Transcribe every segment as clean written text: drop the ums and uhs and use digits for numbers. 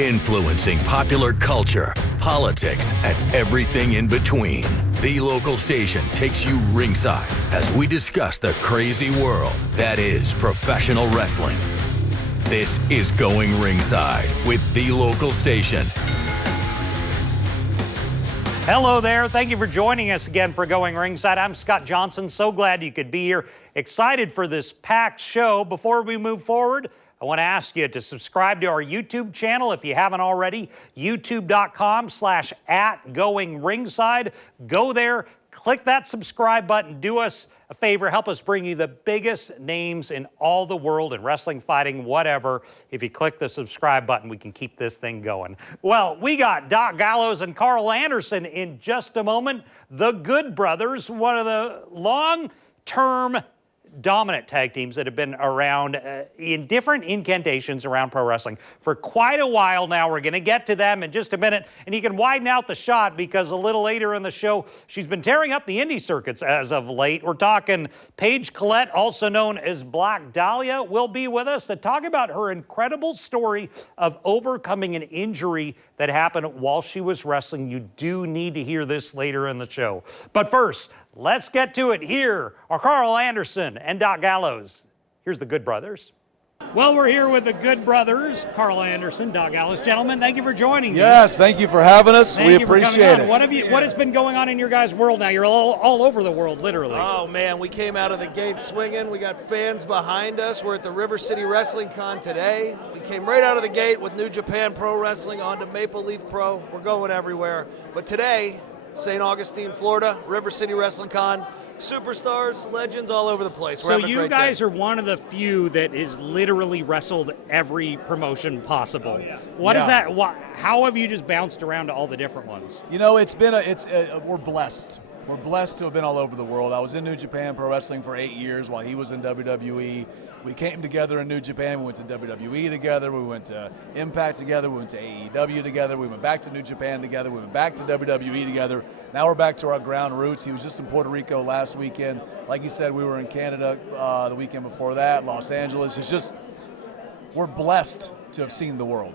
influencing popular culture, politics, and everything in between. The local station takes you ringside as we discuss the crazy world that is professional wrestling. This is Going Ringside with the local station. Hello there. Thank you for joining us again for Going Ringside. I'm Scott Johnson. So glad you could be here. Excited for this packed show. Before we move forward, I want to ask you to subscribe to our YouTube channel if you haven't already. YouTube.com/@GoingRingside. Go there, click that subscribe button. Do us a favor, help us bring you the biggest names in all the world in wrestling, fighting, whatever. If you click the subscribe button, we can keep this thing going. Well, we got Doc Gallows and Karl Anderson in just a moment. The Good Brothers, one of the long-term dominant tag teams that have been around in different incantations around pro wrestling for quite a while now. We're going to get to them in just a minute, and you can widen out the shot because a little later in the show, she's been tearing up the indie circuits as of late. We're talking Paige Collett, also known as Black Dahlia, will be with us to talk about her incredible story of overcoming an injury that happened while she was wrestling. You do need to hear this later in the show. But first, let's get to it. Here are Karl Anderson and Doc Gallows. Here's the Good Brothers. Well, we're here with the Good Brothers, Karl Anderson, Doc Gallows. Gentlemen, thank you for joining me. Yes, thank you for having us. We appreciate it. What has been going on in your guys' world now? You're all over the world, literally. Oh, man, we came out of the gate swinging. We got fans behind us. We're at the River City Wrestling Con today. We came right out of the gate with New Japan Pro Wrestling onto Maple Leaf Pro. We're going everywhere. But today, St. Augustine, Florida, River City Wrestling Con. Superstars, legends all over the place. So you guys are one of the few that is literally wrestled every promotion possible. What is that? How have you just bounced around to all the different ones? You know, we're blessed. We're blessed to have been all over the world. I was in New Japan Pro Wrestling for 8 years while he was in WWE. We came together in New Japan. We went to WWE together. We went to Impact together. We went to AEW together. We went back to New Japan together. We went back to WWE together. Now we're back to our ground roots. He was just in Puerto Rico last weekend. Like you said, we were in Canada the weekend before that, Los Angeles. It's just, we're blessed to have seen the world.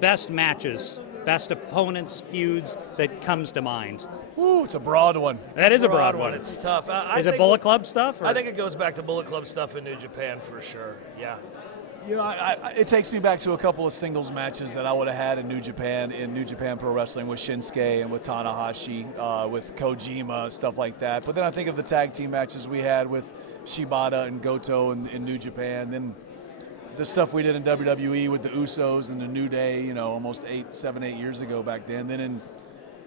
Best matches, best opponents, feuds that comes to mind. Ooh, it's a broad one. That is a broad one. It's tough. Is it Bullet Club stuff? Or? I think it goes back to Bullet Club stuff in New Japan for sure. Yeah. You know, it takes me back to a couple of singles matches that I would have had in New Japan Pro Wrestling with Shinsuke and with Tanahashi, with Kojima, stuff like that. But then I think of the tag team matches we had with Shibata and Goto in New Japan. Then the stuff we did in WWE with the Usos and the New Day, you know, almost 7, 8 years ago back then. Then in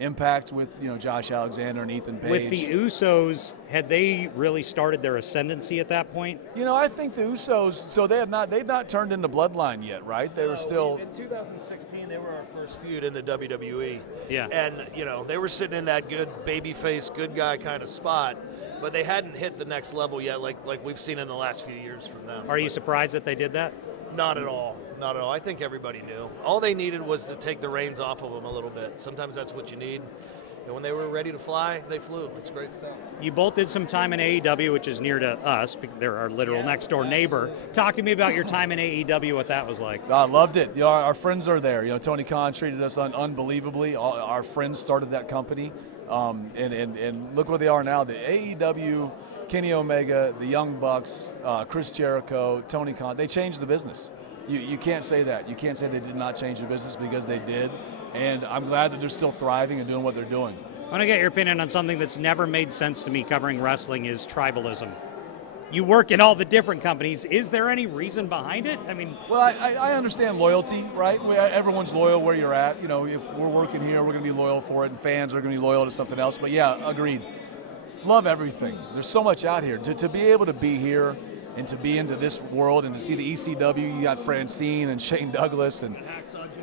Impact with, you know, Josh Alexander and Ethan Page. With the Usos, had they really started their ascendancy at that point? You know, I think the Usos, so they'd not turned into Bloodline yet, right? They were still... In 2016, they were our first feud in the WWE. Yeah. And, you know, they were sitting in that good babyface, good guy kind of spot, but they hadn't hit the next level yet like we've seen in the last few years from them. Are you surprised that they did that? Not at all. Not at all. I think everybody knew. All they needed was to take the reins off of them a little bit. Sometimes that's what you need. And when they were ready to fly, they flew. It's great stuff. You both did some time in AEW, which is near to us. They're our literal next-door neighbor. Talk to me about your time in AEW, what that was like. I loved it. You know, our friends are there. You know, Tony Khan treated us unbelievably. Our friends started that company. And look where they are now. The AEW, Kenny Omega, the Young Bucks, Chris Jericho, Tony Khan, they changed the business. You can't say that. You can't say they did not change the business, because they did. And I'm glad that they're still thriving and doing what they're doing. I want to get your opinion on something that's never made sense to me covering wrestling is tribalism. You work in all the different companies. Is there any reason behind it? I mean, well, I understand loyalty, right? Everyone's loyal where you're at. You know, if we're working here, we're going to be loyal for it, and fans are going to be loyal to something else. But yeah, agreed. Love everything. There's so much out here. To be able to be here and to be into this world and to see the ECW, you got Francine and Shane Douglas and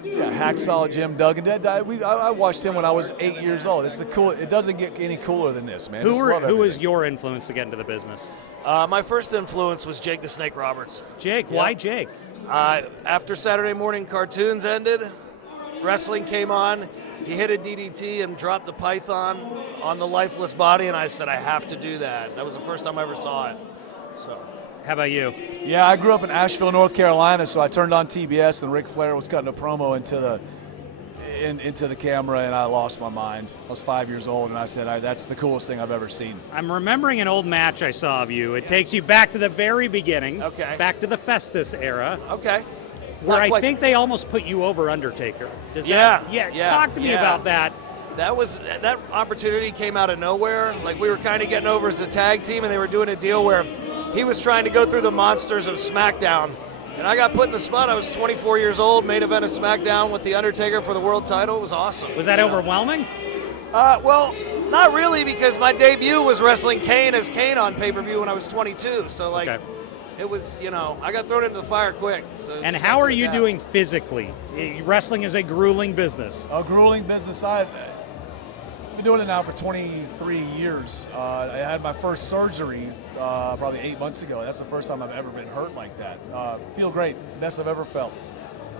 Hacksaw Jim Duggan. I watched him when I was 8 years old. It's the cool. It doesn't get any cooler than this, man. Who was your influence to get into the business? My first influence was Jake the Snake Roberts. Jake, why Jake? After Saturday morning cartoons ended, wrestling came on. He hit a DDT and dropped the python on the lifeless body, and I said, I have to do that. That was the first time I ever saw it. So How about you? Yeah, I grew up in Asheville, North Carolina, so I turned on TBS and Ric Flair was cutting a promo into the camera, and I lost my mind. I was 5 years old, and I said, that's the coolest thing I've ever seen. I'm remembering an old match I saw of you. It takes you back to the very beginning, back to the Festus era. Okay. Where I think they almost put you over Undertaker. Yeah. Talk to me about that. That opportunity came out of nowhere. Like, we were kind of getting over as a tag team, and they were doing a deal where he was trying to go through the monsters of SmackDown. And I got put in the spot. I was 24 years old, main event of SmackDown with The Undertaker for the world title. It was awesome. Was that overwhelming? Well, not really, because my debut was wrestling Kane as Kane on pay-per-view when I was 22. So, it was, I got thrown into the fire quick. So and how are you doing physically? Wrestling is a grueling business. A grueling business. I've been doing it now for 23 years. I had my first surgery probably 8 months ago. That's the first time I've ever been hurt like that. Feel great. Best I've ever felt.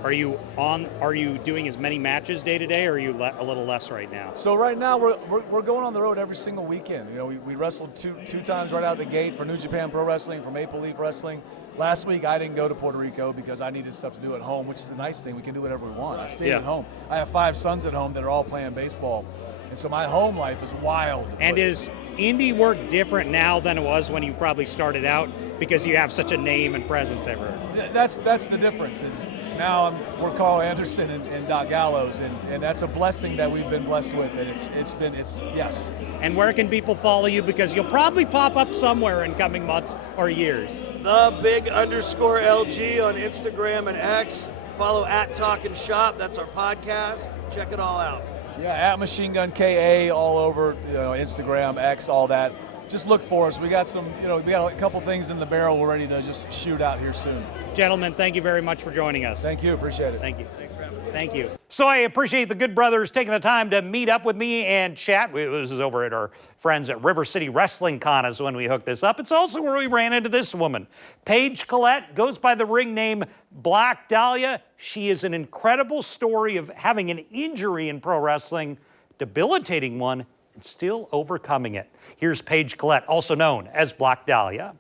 Are you doing as many matches day to day, or are you a little less right now? So right now we're going on the road every single weekend. We wrestled two times right out of the gate for New Japan Pro Wrestling, for Maple Leaf Wrestling. Last week I didn't go to Puerto Rico because I needed stuff to do at home, which is the nice thing. We can do whatever we want. I stay at home. I have 5 sons at home that are all playing baseball. And so my home life is wild. And is indie work different now than it was when you probably started out, because you have such a name and presence everywhere? That's the difference. Is now we're Karl Anderson and Doc Gallows, and that's a blessing that we've been blessed with. And it's yes. And where can people follow you? Because you'll probably pop up somewhere in coming months or years. The Big_LG on Instagram and X. Follow @TalkinShop. That's our podcast. Check it all out. Yeah, @MachineGunKA all over, Instagram, X, all that. Just look for us. We got we got a couple things in the barrel. We're ready to just shoot out here soon. Gentlemen, thank you very much for joining us. Thank you. Appreciate it. Thank you. Thanks for having me. Thank you. So I appreciate the good brothers taking the time to meet up with me and chat. This is over at our friends at River City Wrestling Con is when we hooked this up. It's also where we ran into this woman. Paige Collett goes by the ring name Black Dahlia. She is an incredible story of having an injury in pro wrestling, debilitating one, and still overcoming it. Here's Paige Collett, also known as Black Dahlia.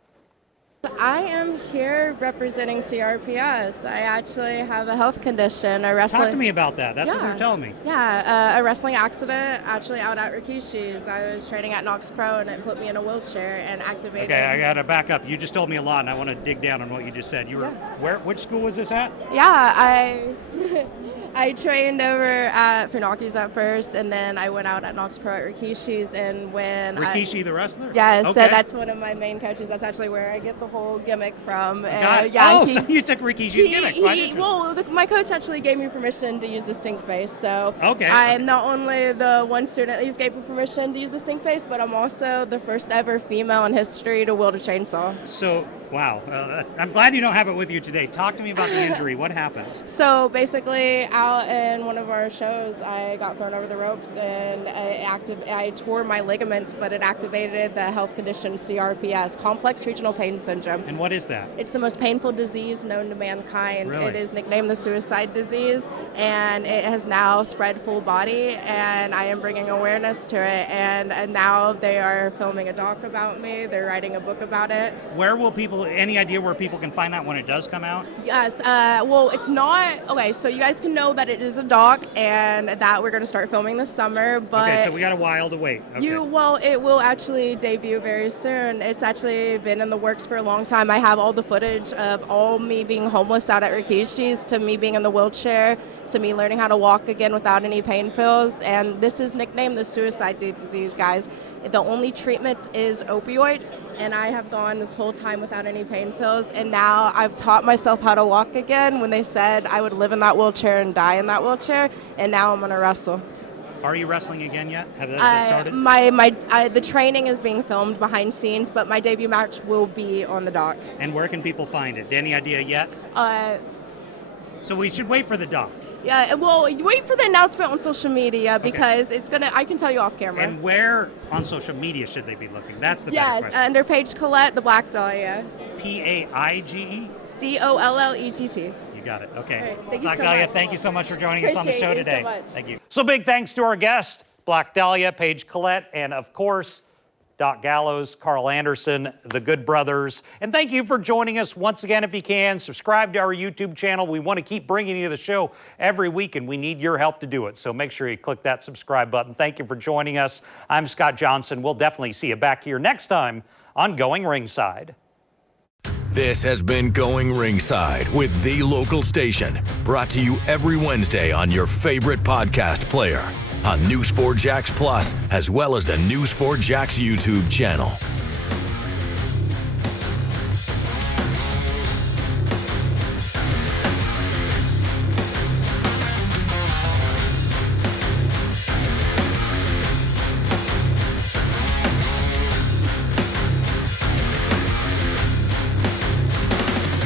I am here representing CRPS. I actually have a health condition, a wrestling... Talk to me about that. That's what they're telling me. Yeah, a wrestling accident actually out at Rikishi's. I was training at Knox Pro and it put me in a wheelchair and activated... Okay, I gotta back up. You just told me a lot and I want to dig down on what you just said. You were which school was this at? Yeah, I trained over at Funaki's at first, and then I went out at Knox Pro at Rikishi's, and when Rikishi the wrestler? Yes, okay. So that's one of my main coaches. That's actually where I get the whole gimmick from. So you took Rikishi's gimmick. My coach actually gave me permission to use the stink face, so okay. I'm not only the one student he's gave me permission to use the stink face, but I'm also the first ever female in history to wield a chainsaw. So, wow. I'm glad you don't have it with you today. Talk to me about the injury. What happened? So basically, out in one of our shows, I got thrown over the ropes and I tore my ligaments, but it activated the health condition CRPS, complex regional pain syndrome. And what is that? It's the most painful disease known to mankind. Really? It is nicknamed the suicide disease, and it has now spread full body, and I am bringing awareness to it. And now they are filming a doc about me. They're writing a book about it. Where will any idea where people can find that when it does come out? Yes, well, it's not, okay, so you guys can know that it is a doc and that we're going to start filming this summer, but... Okay, so we got a while to wait. Okay. It will actually debut very soon. It's actually been in the works for a long time. I have all the footage of all me being homeless out at Rikishi's, to me being in the wheelchair, to me learning how to walk again without any pain pills, and this is nicknamed the suicide disease, guys. The only treatment is opioids, and I have gone this whole time without any pain pills, and now I've taught myself how to walk again when they said I would live in that wheelchair and die in that wheelchair, and now I'm going to wrestle. Are you wrestling again yet? Have that started? The training is being filmed behind scenes, but my debut match will be on the doc. And where can people find it? Any idea yet? So we should wait for the doc. Yeah, well, you wait for the announcement on social media because I can tell you off camera. And where on social media should they be looking? That's the better question. Yes, under Paige Collett, the Black Dahlia. Paige? Collett. You got it. Okay. Right, thank you Black so Dahlia, much. thank you so much for joining us on the show Appreciate you today. so much. Thank you. So big thanks to our guest, Black Dahlia, Paige Collett, and of course, Doc Gallows, Karl Anderson, the Good Brothers. And thank you for joining us once again. If you can, subscribe to our YouTube channel. We want to keep bringing you the show every week, and we need your help to do it. So make sure you click that subscribe button. Thank you for joining us. I'm Scott Johnson. We'll definitely see you back here next time on Going Ringside. This has been Going Ringside with The Local Station, brought to you every Wednesday on your favorite podcast player, on News4Jax Plus, as well as the News4Jax YouTube channel.